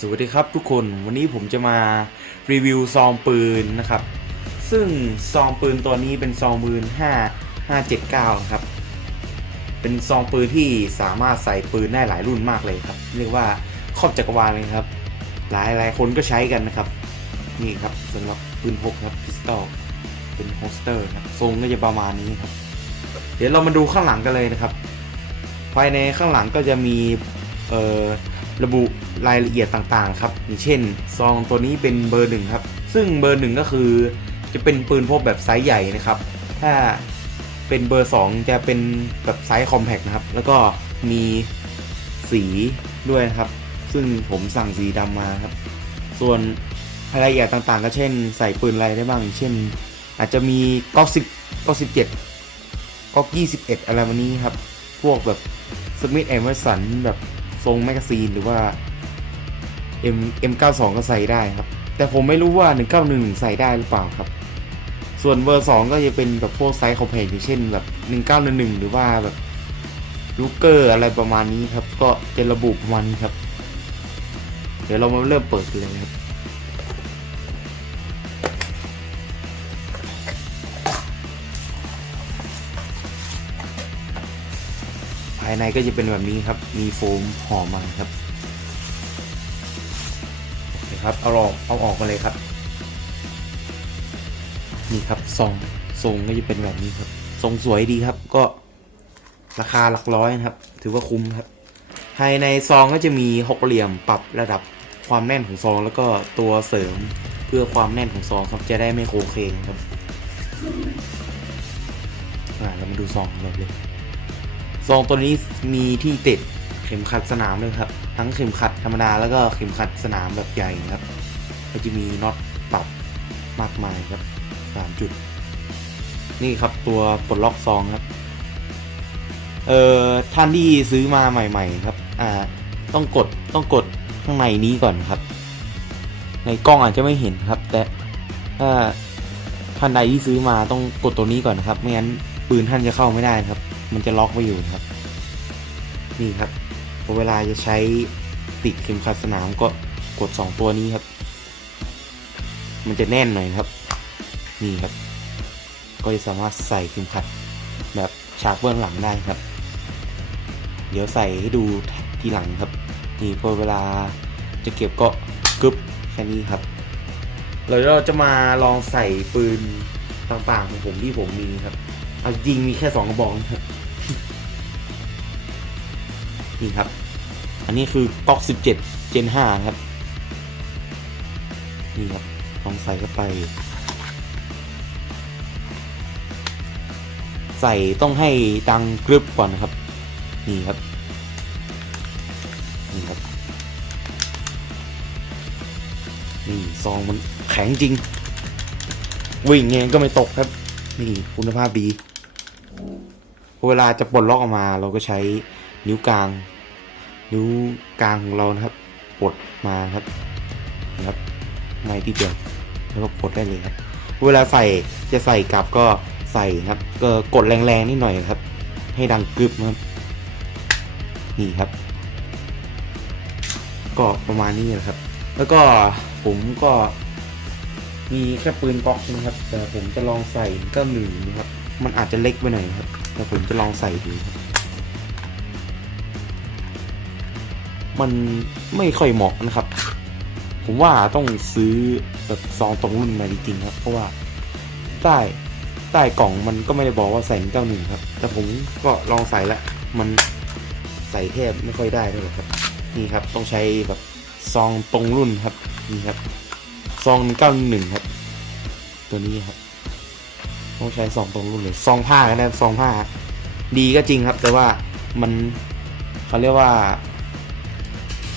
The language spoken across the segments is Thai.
สวัสดีครับทุกคนวันนี้ผมจะมารีวิวซองปืนนะครับ ซึ่งซองปืนตัวนี้เป็นซองปืน 5 579 ครับ เป็นซองปืนที่สามารถใส่ปืนได้หลายรุ่นมากเลยครับ เรียกว่าครอบจักรวาลเลยครับ หลายหลายคนก็ใช้กันนะครับ นี่ครับสำหรับปืนพกครับพิสตอลเป็นโฮสเตอร์ครับทรงก็จะประมาณนี้ครับ เดี๋ยวเรามาดูข้างหลังกันเลยนะครับ ภายในข้างหลังก็จะมี ระบุรายละเอียดต่างๆครับอย่างเช่นซองตัวนี้เป็นเบอร์หนึ่งครับ ซึ่งเบอร์หนึ่งก็คือจะเป็นปืนพกแบบไซส์ใหญ่นะครับ ถ้าเป็นเบอร์ 2 จะเป็นแบบไซส์คอมแพคนะครับ แล้วก็มีสีด้วยนะครับ ซึ่งผมสั่งสีดำมาครับ ส่วนรายละเอียดต่างๆ ก็เช่น ใส่ปืนอะไรได้บ้าง เช่น อาจจะมีก๊อกสิบก๊อกสิบเจ็ดก๊อกยี่สิบเอ็ดอะไรวันนี้ครับ พวกแบบสมิธแอมเวสันแบบ ทรงแมกกาซีนหรือว่า M M92 ก็ใส่ได้ครับ แต่ผมไม่รู้ว่า 191 ใส่ได้หรือเปล่าครับ ส่วนเบอร์ 2 ก็จะเป็นแบบพวกไซส์คอมเพลอย่างเช่นแบบ 1911 หรือว่าแบบลูเกอร์อะไรประมาณนี้ครับ ก็จะระบุประมาณนี้ครับ เดี๋ยวเรามาเริ่มเปิดกันเลยครับายในก็จะเป็นแบบนี้ครับ มีโฟมห่อมาครับนะครับเอาออกเอาออกมาเลยครับ นี่ครับทรงทรงก็จะเป็นแบบนี้ครับทรงสวยดีครับ ก็ราคาหลักร้อยนะครับ ถือว่าคุ้มครับ ภายในซองก็จะมีหกเหลี่ยมปรับระดับความแน่นของซอง แล้วก็ตัวเสริมเพื่อความแน่นของซองครับจะได้ไม่โคเคงครับอ่าเรามาดูซองของเราเลย ซองตัวนี้มีที่ติดเข็มขัดสนามเลยครับ ทั้งเข็มขัดธรรมดาแล้วก็เข็มขัดสนามแบบใหญ่ครับ ก็จะมีน็อตปรับมากมายครับสามจุด นี่ครับตัวปลดล็อกซองครับ เอ่อท่านที่ซื้อมาใหม่ ๆ ครับ อ่า ต้องกดต้องกดข้างในนี้ก่อนครับ ในกล้องอาจจะไม่เห็นครับ แต่ถ้าท่านใดที่ซื้อมาต้องกดตัวนี้ก่อนนะครับ ไม่งั้นปืนท่านจะเข้าไม่ได้ครับ มันจะล็อกไว้อยู่ครับ นี่ครับพอเวลาจะใช้ติดเข็มขัดสนามก็กด 2 ตัวนี้ครับ มันจะแน่นหน่อยครับ นี่ครับ ก็จะสามารถใส่เข็มขัดแบบฉากเบื้องหลังได้ครับ เดี๋ยวใส่ให้ดูทีหลังครับ นี่พอเวลาจะเก็บก็กึบแค่นี้ครับเราเราจะมาลองใส่ปืนต่างๆของผมที่ผมมีครับ เอาจริงมีแค่สองกระบอกครับ นี่ครับ อันนี้คือก๊อก 17 Gen 5ครับ นี่ครับลองใส่เข้าไป ใส่ต้องให้ดังกรึบก่อนนะครับ นี่ครับ นี่ครับ นี่ซองมันแข็งจริง วิ่งไงก็ไม่ตกครับ นี่คุณภาพดีเวลาจะปลดล็อกออกมาเราก็ใช้นิ้วกลาง นิ้วกลางของเรานะครับปลดมาครับนะครับไม่ที่เดียวแล้วก็ปลดได้เลยครับ เวลาใส่จะใส่กลับก็ใส่ครับก็กดแรงๆนิดหน่อยครับ ให้ดังกึบครับนี่ครับ ก็ประมาณนี้แหละครับ แล้วก็ผมก็มีแค่ปืนก๊อกนะครับ แต่ผมจะลองใส่ก็หนึ่งนะครับ มันอาจจะเล็กไปหน่อยครับ แต่ผมจะลองใส่ดูครับ มันไม่ค่อยเหมาะนะครับ ผมว่าต้องซื้อแบบซองตรงรุ่นมาจริงๆครับ เพราะว่าใต้ใต้กล่องมันก็ไม่ได้บอกว่าใส่เก้าหนึ่งครับ แต่ผมก็ลองใส่แล้วมันใส่แทบไม่ค่อยได้เท่าไหร่ครับ นี่ครับต้องใช้แบบซองตรงรุ่นครับนี่ครับซองเก้าหนึ่งครับ ตัวนี้ครับต้องใช้ซองตรงรุ่นเลยซองผ้าก็ได้ซองผ้า ดีก็จริงครับ แต่ว่ามันเขาเรียกว่า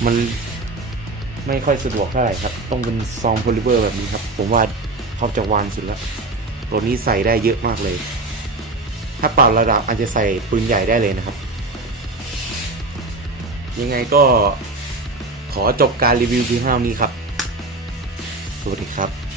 มันไม่ค่อยสะดวกเท่าไหร่ครับ ต้องเป็นซองโพลิเมอร์แบบนี้ครับ ผมว่าเขาจะวานสุดแล้วรถนี้ใส่ได้เยอะมากเลย ถ้าปรับระดับอาจจะใส่ปืนใหญ่ได้เลยนะครับ ยังไงก็ขอจบการรีวิวที่ห้านี้ครับ สวัสดีครับ